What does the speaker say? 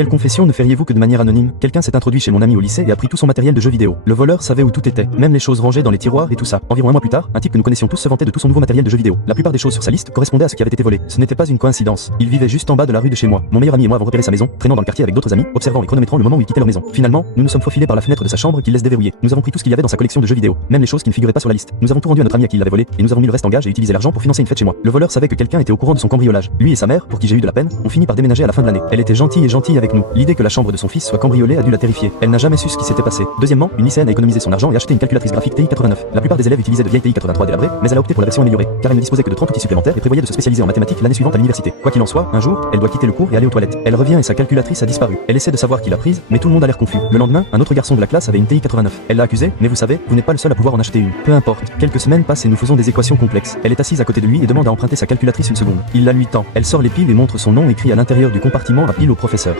Quelle confession ne feriez-vous que de manière anonyme? Quelqu'un s'est introduit chez mon ami au lycée et a pris tout son matériel de jeux vidéo. Le voleur savait où tout était, même les choses rangées dans les tiroirs et tout ça. Environ un mois plus tard, un type que nous connaissions tous se vantait de tout son nouveau matériel de jeux vidéo. La plupart des choses sur sa liste correspondaient à ce qui avait été volé. Ce n'était pas une coïncidence. Il vivait juste en bas de la rue de chez moi. Mon meilleur ami et moi avons repéré sa maison, traînant dans le quartier avec d'autres amis, observant et chronométrant le moment où il quittait leur maison. Finalement, nous nous sommes faufilés par la fenêtre de sa chambre qu'il laisse déverrouiller. Nous avons pris tout ce qu'il y avait dans sa collection de jeux vidéo, même les choses qui ne figuraient pas sur la liste. Nous avons tout rendu à notre ami à qui il l'avait volé et nous avons mis le reste en gage et utilisé l'argent pour financer une fête chez moi. Le voleur savait que quelqu'un était au courant de son cambriolage. Lui et sa mère, pour qui j'ai eu de la peine, ont fini par déménager à la fin de l'année. Elle était gentille avec nous. L'idée que la chambre de son fils soit cambriolée a dû la terrifier. Elle n'a jamais su ce qui s'était passé. Deuxièmement, une lycéenne a économisé son argent et acheté une calculatrice graphique TI 89. La plupart des élèves utilisaient de vieilles TI 83 délabrées, mais elle a opté pour la version améliorée, car elle ne disposait que de 30 outils supplémentaires et prévoyait de se spécialiser en mathématiques l'année suivante à l'université. Quoi qu'il en soit, un jour, elle doit quitter le cours et aller aux toilettes. Elle revient et sa calculatrice a disparu. Elle essaie de savoir qui l'a prise, mais tout le monde a l'air confus. Le lendemain, un autre garçon de la classe avait une TI 89. Elle l'a accusé, mais vous savez, vous n'êtes pas le seul à pouvoir en acheter une. Peu importe. Quelques semaines passent et nous faisons des équations complexes. Elle est assise à côté de lui et demande à emprunter sa calculatrice une seconde. Il la lui tend. Elle sort les piles et montre son nom écrit à l'intérieur du compartiment à pile au professeur.